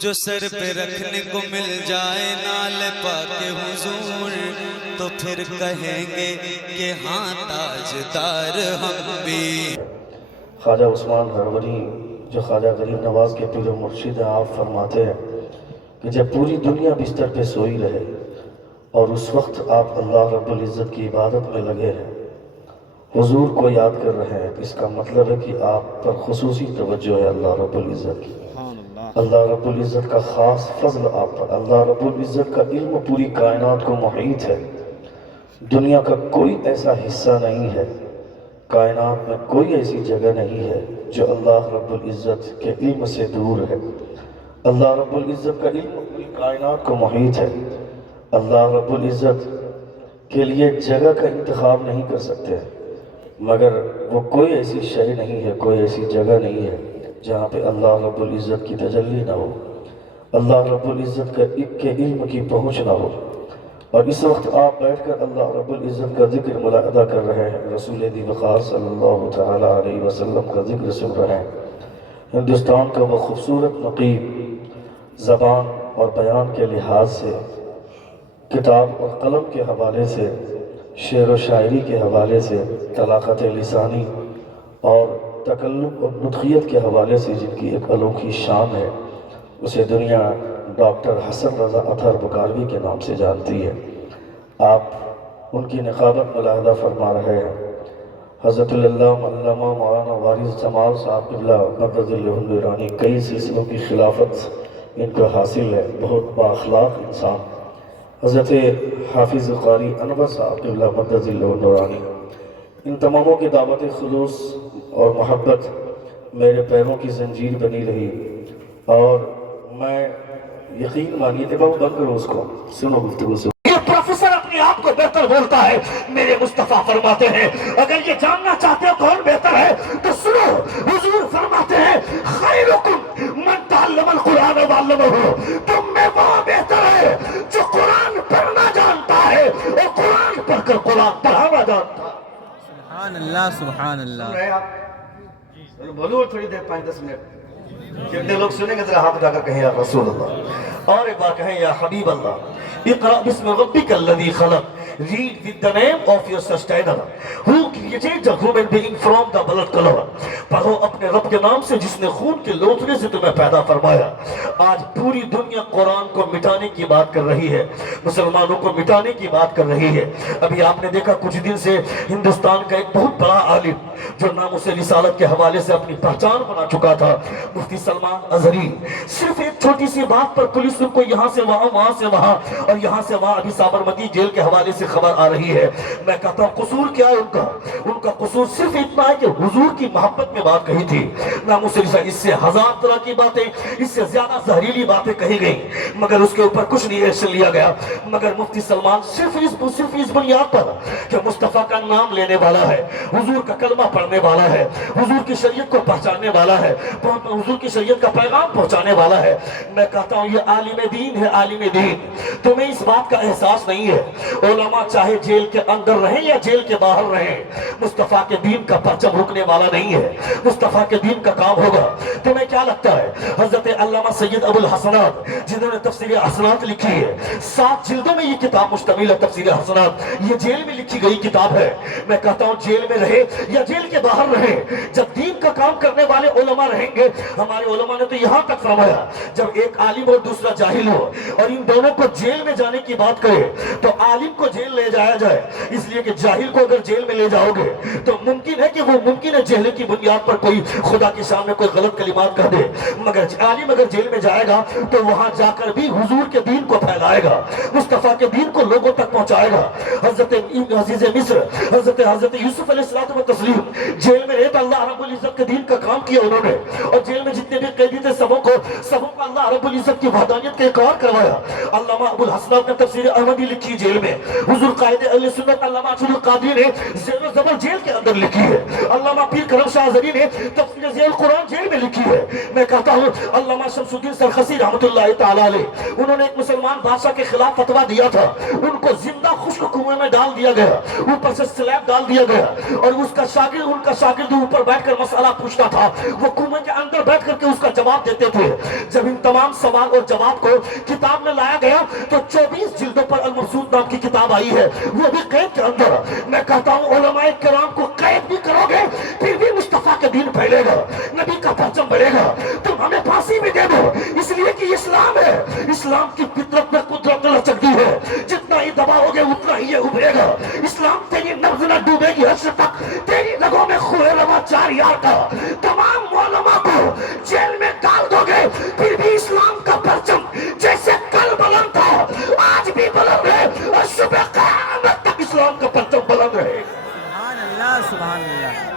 جو سر پہ رکھنے کو مل جائے نال پاک حضور تو پھر کہیں گے کہ ہاں تاجدار ہم بھی۔ خواجہ عثمان ہروری جو خواجہ غریب نواز کے پیر و مرشد ہیں، آپ فرماتے ہیں کہ جب پوری دنیا بستر پہ سوئی رہے اور اس وقت آپ اللہ رب العزت کی عبادت میں لگے ہیں، حضور کو یاد کر رہے ہیں، اس کا مطلب ہے کہ آپ پر خصوصی توجہ ہے اللہ رب العزت کی۔ اللہ رب العزت کا خاص فضل آپ پر، اللہ رب العزت کا علم پوری کائنات کو محیط ہے۔ دنیا کا کوئی ایسا حصہ نہیں ہے، کائنات میں کوئی ایسی جگہ نہیں ہے جو اللہ رب العزت کے علم سے دور ہے۔ اللہ رب العزت کا علم پوری کائنات کو محیط ہے۔ اللہ رب العزت کے لیے جگہ کا انتخاب نہیں کر سکتے، مگر وہ کوئی ایسی شے نہیں ہے، کوئی ایسی جگہ نہیں ہے جہاں پہ اللہ رب العزت کی تجلی نہ ہو، اللہ رب العزت کے علم کی پہنچ نہ ہو۔ اور اس وقت آپ بیٹھ کر اللہ رب العزت کا ذکر ملاحظہ کر رہے ہیں، رسول دی وقار صلی اللہ تعالیٰ علیہ وسلم کا ذکر سن رہے ہیں۔ ہندوستان کا وہ خوبصورت نقیب زبان اور بیان کے لحاظ سے، کتاب اور قلم کے حوالے سے، شعر و شاعری کے حوالے سے، طلاقت لسانی اور تکلم اور نطقیت کے حوالے سے جن کی ایک انوکھی شان ہے، اسے دنیا ڈاکٹر حسن رضا اطہر بکاروی کے نام سے جانتی ہے۔ آپ ان کی نقابت ملاحظہ فرما رہے ہیں۔ حضرت علامہ مولانا وارث جمال صاحب قبلہ مدد النورانی، کئی سلسلوں کی خلافت ان کو حاصل ہے، بہت بااخلاق انسان۔ حضرت حافظ قاری انور صاحب قبلہ مدد النورانی، ان تماموں کی دعوت خلوص اور محبت میرے پیروں کی زنجیر بنی رہی، اور میں یقین مانیے بابا بند کرو اس کو، سنو گفتگو سے۔ یہ پروفیسر اپنی آپ کو بہتر بولتا ہے، میرے مصطفیٰ فرماتے ہیں اگر یہ جاننا چاہتے ہو کون بہتر ہے تو سنو، حضور فرماتے ہیں خیرکم من تعلم القرآن وعلمہ، تم میں وہ بہتر ہے جو قرآن پڑھنا جانتا ہے اور قرآن پڑھ کر قرآن پڑھانا جانتا ہے۔ سبحان اللہ سبحان اللہ۔ بولو تھوڑی دیر 5-10 منٹ، جتنے لوگ سنیں گے ذرا ہاتھ اٹھا کر کہیں یا رسول اللہ، اور ایک بار کہیں یا حبیب اللہ۔ اقرأ بسم ربک الذی خلق، read with the name of your sustainer who created the human being from the blood color، پڑھو اپنے رب کے نام سے جس نے خون کے لوتھڑے سے تمہیں پیدا فرمایا۔ آج پوری دنیا قرآن کو مٹانے کی بات کر رہی ہے، مسلمانوں کو مٹانے کی بات کر رہی ہے۔ ابھی آپ نے دیکھا کچھ دن سے ہندوستان کا ایک بہت بڑا عالم جو ناموس رسالت کے حوالے سے اپنی پہچان بنا چکا تھا، مفتی سلمان اظہری، صرف ایک چھوٹی سی بات پر پولیس ان کو یہاں سے وہاں، وہاں سے وہاں اور یہاں سے وہاں، ابھی سابرمتی جیل کے حوالے سے خبر آ رہی ہے۔ میں کہتا ہوں قصور کیا ہے ان کا قصور صرف اتنا ہے کہ حضور کی محبت میں بات کہی تھی۔ ناموس رسالت، اس سے ہزار طرح کی باتیں، اس سے زیادہ زہریلی باتیں کہی گئیں، مگر اس کے اوپر کچھ نہیں ایکشن لیا گیا۔ مگر مفتی سلمان صرف اس بنیاد پر کہ مصطفیٰ کا نام لینے والا ہے، حضور کا کلمہ پڑھنے والا ہے، حضور کی شریعت کو پہچاننے والا ہے، حضور کی شریعت کا پیغام پہنچانے والا ہے، میں کہتا ہوں یہ عالم دین ہے، عالم دین۔ تمہیں اس بات کا احساس نہیں ہے، علماء چاہے جیل کے اندر رہیں یا جیل کے باہر رہیں، مصطفیٰ کے دین کا پرچم رکنے والا نہیں ہے، مصطفیٰ کے دین کا کام ہوگا۔ تمہیں کیا لگتا ہے حضرت علامہ سید ابو الحسنات جنہوں نے تفسیر حسنات لکھی ہے، 7 جلدوں میں یہ کتاب مشتمل ہے، تفسیر حسنات، یہ جیل میں لکھی گئی کتاب ہے۔ میں کہتا ہوں جیل میں رہے یا جیل کے باہر رہے، جب دین کا کام کرنے والے علماء رہیں گے، ہمارے علماء نے تو یہاں تک فرمایا جب ایک عالم اور دوسرا جاہل ہو اور ان دونوں کو جیل میں جانے کی بات کرے تو عالم کو جیل لے جایا جائے، اس لیے کہ جاہل کو اگر جیل میں لے جاؤ گے تو ممکن ہے کہ وہ ممکن ہے جہل کی بنیاد پر کوئی خدا کے سامنے کوئی غلط کلمات کہہ دے، مگر عالم اگر جیل میں جائے گا تو وہاں جا کر بھی حضور کے دین کو پھیلائے گا، مصطفیٰ کے دین کو لوگوں تک پہنچائے گا۔ حضرت عزیز مصر حضرت یوسف علیہ السلام و تسلیم جیل میں رہے تو اللہ رب العزت کے دین کا کام کیا انہوں نے، اور جیل میں جتنے بھی قیدی تھے سبوں کو اللہ رب العزت کی وحدانیت کا اقرار کروایا۔ علامہ ابو الحسنات نے تفسیر احمدی لکھی جیل میں، حضور قائد اہل سنت علامہ عبد القادری نے زیر و زبر جیل کے اندر لکھی ہے، علامہ پیر کرم شاہ زری نے تفسیر ذیل قرآن جیل میں لکھی ہے۔ میں کہتا ہوں علامہ شمس الدین سرخسی رحمۃ اللہ تعالی علیہ، انہوں نے ایک مسلمان بادشاہ کے خلاف فتویٰ دیا تھا، ان کو زندہ خشک کنویں میں ڈال دیا گیا، اوپر سے سلیب ڈال دیا گیا، اور ان کا شاگرد اوپر بیٹھ کر مسئلہ پوچھتا تھا، وہ کنویں کے اندر بیٹھ کر کے اس کا جواب دیتے تھے۔ جب ان تمام سوال اور جواب کو کتاب میں لایا گیا تو 24 جلدوں پر المبسوط نام کی کتاب آئی ہے، وہ بھی قید کے اندر۔ میں کہتا ہوں علماء کرام کو قید بھی کرو گے پھر بھی مصطفیٰ کے دین پھیلے گا، نبی کا پرچم بڑھے گا۔ تم ہمیں پھانسی بھی دے دو، اس لیے کہ اسلام ہے، اسلام کی فطرت میں قدرت لچک دی ہے، جتنا ہی دباؤ گے اتنا ہی یہ ابھرے گا۔ اسلام تیری نبض نہ ڈوبے گی حشر تک، تیری رگوں میں خون روا 4 یار کا۔ تمام علماء کو جیل میں ڈال دو گے پھر بھی اسلام کا پرچم جیسے کل بلند تھا آج بھی بلند ہے، اور صبح قیامت تک اسلام کا پرچم بلند رہے۔ سبحان اللہ سبحان اللہ۔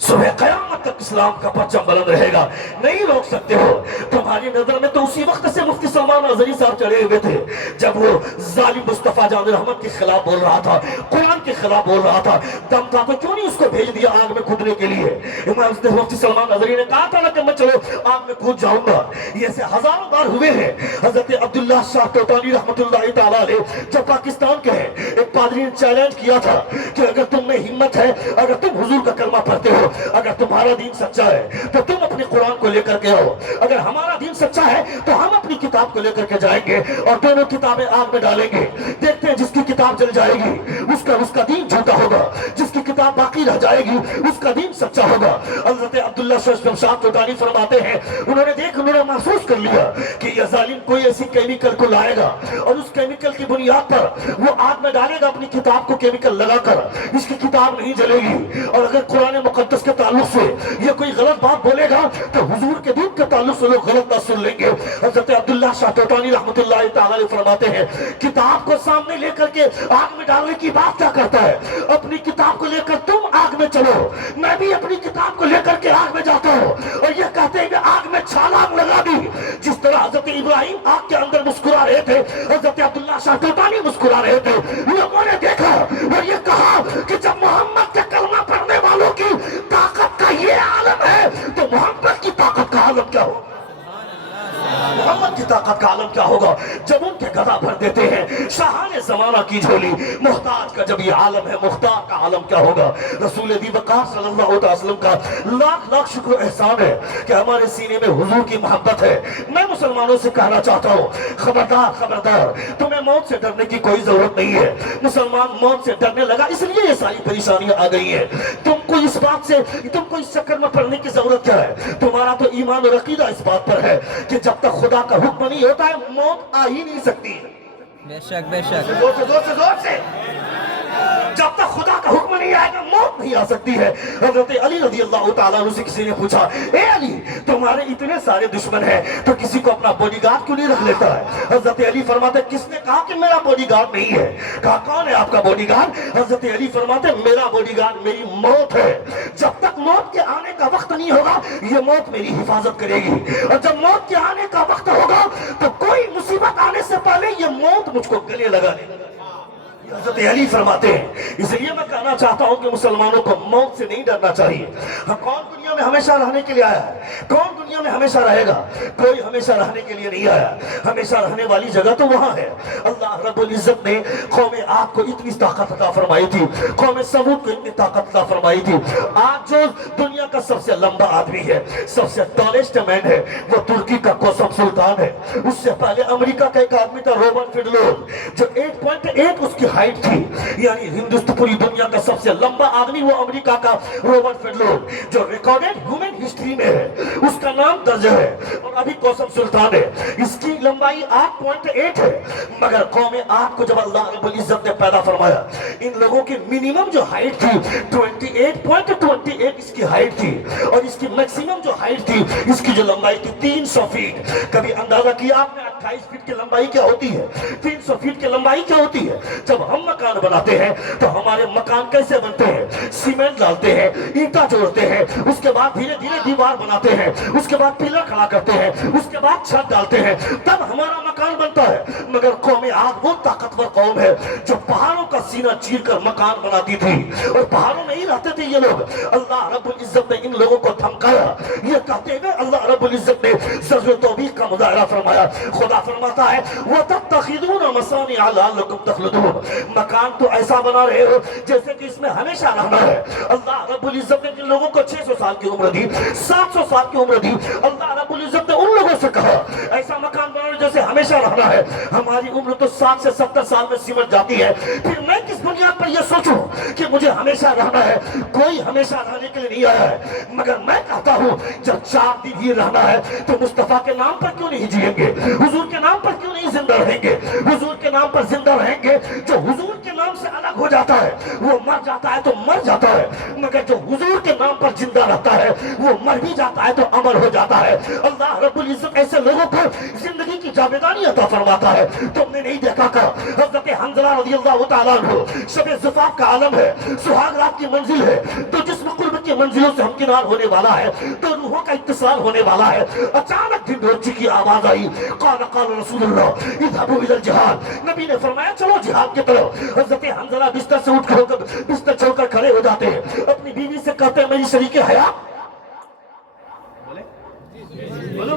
صبح قیامت تک اسلام کا پرچم بلند رہے گا، نہیں روک سکتے ہو۔ تمہاری نظر میں تو اسی وقت سے مفتی سلمان اظہری صاحب چڑھے ہوئے تھے جب وہ ظالم مصطفیٰ جان رحمت کے خلاف بول رہا تھا، قرآن کے خلاف بول رہا تھا۔ دم تھا تو کیوں نہیں اس کو بھیج دیا آگ میں کودنے کے لیے؟ مفتی سلمان اظہری نے کہا تھا نا کہ میں چلو آگ میں کود جاؤں گا۔ یہ ایسے ہزاروں بار ہوئے ہیں۔ حضرت عبداللہ شاہ توتانی رحمت اللہ تعالیٰ علیہ جو پاکستان کے ہیں، ایک پادری نے چیلنج کیا تھا کہ اگر تم میں ہمت ہے، اگر تم حضور کا کلمہ پڑھتے ہو، اگر تمہارا دین سچا ہے تو تم اپنے قرآن کو لے کر کے آؤ، اگر ہمارا دین سچا ہے تو ہم اپنی کتاب کو لے کر کے جائیں گے اور دونوں کتابیں آگ میں ڈالیں گے۔ دیکھتے ہیں جس کی کتاب جل جائے گی اس کا دین جھوٹا ہوگا، جس کی کتاب باقی رہ جائے گی اس کا دین سچا ہوگا۔ حضرت عبداللہ شاہ توتانی فرماتے ہیں انہوں نے محسوس کر لیا کہ یہ ظالم کوئی ایسی کیمیکل کو لائے گا اور اس کیمیکل کی بنیاد پر وہ آگ میں ڈالے گا اپنی کتاب کو کیمیکل لگا کر، اس کی کتاب نہیں جلے گی۔ اور اگر قرآن مقدس کے تعلق سے یہ کوئی غلط بات بولے گا تو حضور کے دین کے تعلق سے لوگ غلط نہ سن لیں گے۔ حضرت عبداللہ شاہ توتانی رحمت اللہ تعالی فرماتے ہیں کتاب کو سامنے لے کر کے آگ میں ڈالنے کی بات کیا کرتا ہے؟ اپنی کتاب کو لے کر تم آگ میں چلو، میں بھی اپنی کتاب کو لے کر کے آگ میں جاتا ہوں، اور یہ کہتے ہیں کہ آگ میں چھلانگ لگا دی۔ جس طرح حضرت ابراہیم آگ کے اندر مسکرا رہے تھے، حضرت عبداللہ شاہ توتانی مسکرا رہے تھے۔ لوگوں نے دیکھا اور یہ کہا کہ جب محمد کے کلمہ پڑھنے والوں کی طاقت کا یہ عالم ہے تو محمد کی طاقت کا عالم کیا ہوگا؟ محمد کی طاقت کا عالم کیا ہوگا جب ان کے گدا بھر دیتے ہیں شاہان زمانہ کی جھولی۔ محتاج کا جب یہ عالم ہے مختار کا عالم کیا ہوگا؟ رسول دی وقار صلی اللہ علیہ وسلم کا لاکھ لاکھ شکر و احسان ہے کہ ہمارے سینے میں حضور کی محبت ہے۔ میں مسلمانوں سے کہنا چاہتا ہوں خبردار تمہیں موت سے ڈرنے کی کوئی ضرورت نہیں ہے۔ مسلمان موت سے ڈرنے لگا اس لیے یہ ساری پریشانیاں آ گئی ہیں۔ تم کو اس بات سے اس چکر میں پڑھنے کی ضرورت کیا ہے؟ تمہارا تو ایمان اور عقیدہ اس بات پر ہے کہ جب تک خدا کا حکم نہیں ہوتا ہے موت آ ہی نہیں سکتی۔ بے شک بے شک۔ زور سے جب تک خدا کا حکم نہیں آئے گا موت نہیں آ سکتی ہے۔ حضرت علی رضی اللہ تعالیٰ عنہ سے کسی نے پوچھا اے علی تمہارے اتنے سارے دشمن ہیں تو کسی کو اپنا باڈی گارڈ کیوں نہیں رکھ لیتا ہے؟ حضرت علی فرماتے کس نے کہا کہ میرا باڈی گارڈ نہیں ہے؟ کہا کون ہے آپ کا باڈی گارڈ؟ حضرت علی فرماتے میرا باڈی گارڈ میری موت ہے۔ جب تک موت کے آنے کا وقت نہیں ہوگا یہ موت میری حفاظت کرے گی، اور جب موت کے آنے کا وقت ہوگا تو کوئی مصیبت آنے سے پہلے یہ موت مجھ کو گلے لگا لے گا۔ حضرت علی فرماتے ہیں اس لیے میں کہنا چاہتا ہوں کہ مسلمانوں کو موت سے نہیں ڈرنا چاہیے۔ کون دنیا میں ہمیشہ رہنے کے لیے آیا ہے؟ کون دنیا میں ہمیشہ رہے گا؟ کوئی ہمیشہ رہنے کے لیے نہیں آیا، ہمیشہ رہنے والی جگہ تو وہاں ہے۔ اللہ رب العزت نے قوم عاد کو اتنی طاقت عطا فرمائی تھی، قوم سمود کو اتنی طاقت عطا فرمائی تھی۔ آج جو دنیا کا سب سے لمبا آدمی ہے، سب سے ٹالسٹ مین ہے، وہ ترکی کا قاسم سلطان ہے۔ اس سے پہلے امریکہ کا ایک آدمی تھا روبرٹ فیڈلور جو 8.8 اس کی ہائٹ تھی، یعنی ہندوستان پوری دنیا کا سب سے لمبا آدمی وہ امریکہ کا روبرٹ فیڈلور جو ریکارڈڈ ہیومن ہسٹری میں ہے، اس کا نام درج ہے، اور ابھی قاسم سلطان ہے۔ اس کی لمبائی 8.8 ہے، مگر قوم عاد کو جب اللہ رب العزت نے پیدا فرمایا ان لوگوں کی منیمم جو ہائٹ تھی 28.28 اس کی ہائٹ تھی، اور اس کی میکسیمم جو ہائٹ تھی اس کی جو لمبائی تھی 300 فیٹ۔ کبھی اندازہ کیا آپ نے 28 فیٹ کی لمبائی کیا ہوتی ہے؟ 300 فیٹ کی لمبائی کیا ہوتی ہے؟ جب ہم مکان بناتے ہیں تو ہمارے مکان کیسے بنتے ہیں؟ سیمنٹ ڈالتے ہیں، اینٹا جوڑتے ہیں، اس کے بعد دھیرے دھیرے دیوار بناتے ہیں، اس کے بعد پلر کھڑا کرتے ہیں، اس کے بعد چھت ڈالتے ہیں، تب ہمارا مکان بنتا ہے۔ مگر قوم عاد وہ طاقتور قوم ہے جو پہاڑوں کا سینہ چیر کر مکان بناتی تھی، اور پہاڑوں میں ہی رہتے تھے یہ لوگ۔ اللہ رب العزت نے ان لوگوں کو دھمکایا، یہ کہتے ہوئے اللہ رب العزت نے سزو توبیق کا مظاہرہ فرمایا۔ خدا فرماتا ہے وَتَتَّخِذُونَ مَصَانِعَ لَعَلَّكُمْ تَخْلُدُونَ، مکان تو ایسا بنا رہے ہو جیسے کہ اس میں ہمیشہ رہنا ہے۔ اللہ رب العزت نے جن لوگوں کو 600 سال کی عمر دی، 700 سال کی عمر دی، اللہ رب العزت نے ان لوگوں سے کہا ایسا مکان بنانا جیسے ہمیشہ رہنا ہے۔ ہماری عمر تو 60 سے 70 سال میں سمٹ جاتی ہے، پھر میں کس بنیاد پر یہ سوچوں کہ مجھے ہمیشہ رہنا ہے؟ کوئی ہمیشہ رہنے کے لیے نہیں آیا ہے، مگر میں کہتا ہوں جب 4 دن ہی رہنا ہے تو مصطفیٰ کے نام پر کیوں نہیں جئیں گے؟ حضور کے نام پر کیوں نہیں زندہ رہیں گے؟ حضور کے نام پر زندہ رہیں گے۔ جو حضور کے نام سے الگ ہو جاتا ہے وہ مر جاتا ہے تو مر جاتا ہے، مگر جو حضور کے نام پر زندہ رہتا ہے وہ مر بھی جاتا ہے تو امر ہو جاتا ہے۔ اللہ رب العزت ایسے لوگوں کو زندگی کی جاویدانی عطا فرماتا ہے۔ تم نے نہیں دیکھا کہ حضرت حنظلہ رضی اللہ تعالیٰ عنہ شب زفاف کا عالم ہے، سہاگ رات کی منزل ہے، تو جسم قرب کی منزلوں سے ہمکنار ہونے والا ہے، تو روحوں کا اتصال ہونے والا ہے۔ اچانک ڈھنڈورچی کی آواز آئی، قال قال رسول اللہ اذهبوا الى الجہاد، نبی نے فرمایا چلو جہاد کی طرف۔ حضرت حنظلہ بستر سے اٹھ کر بستر چھوڑ کر کھڑے ہو جاتے ہیں، اپنی بیوی سے کہتے ہیں میری شریک حیات، بولو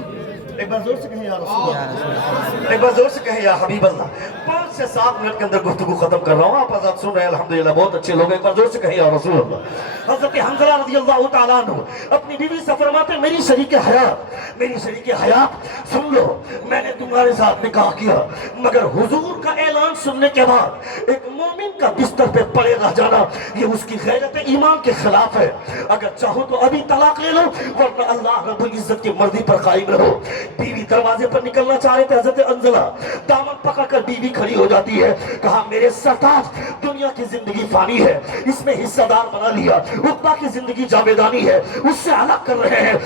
ایک بار زور سے کہیں یا رسول اللہ، ایک بار زور سے کہیں یا حبیب اللہ۔ 5 سے 7 منٹ کے اندر گفتگو ختم کر رہا ہوں، آپ آزاد سن رہے ہیں الحمدللہ، بہت اچھے لوگ ہیں، ایک بار زور سے کہیں یا رسول اللہ۔ حضرت حنظلہ رضی اللہ تعالیٰ عنہ اپنی بیوی سے فرماتے ہیں میری شریک حیات، میری شریک حیات سن لو، میں نے تمہارے ساتھ نکاح کیا، مگر حضور کا اعلان سننے کے بعد ایک مومن کا بستر پہ پڑے رہ جانا یہ اس کی غیرت ایمان کے خلاف ہے۔ اگر چاہو تو ابھی طلاق لے لو، ورنہ اللہ رب العزت کی مرضی پر قائم رہو۔ بیوی دروازے پر نکلنا چاہ رہے تھے، حضرت حنظلہ دامن پکڑ کر بیوی کھڑی ہو جاتی ہے، کہا میرے سرتاج دنیا کی زندگی فانی ہے، اس میں حصہ دار بنا لیا، عقبہ کی زندگی جاویدانی ہے، اس سے الگ کر رہے ہیں۔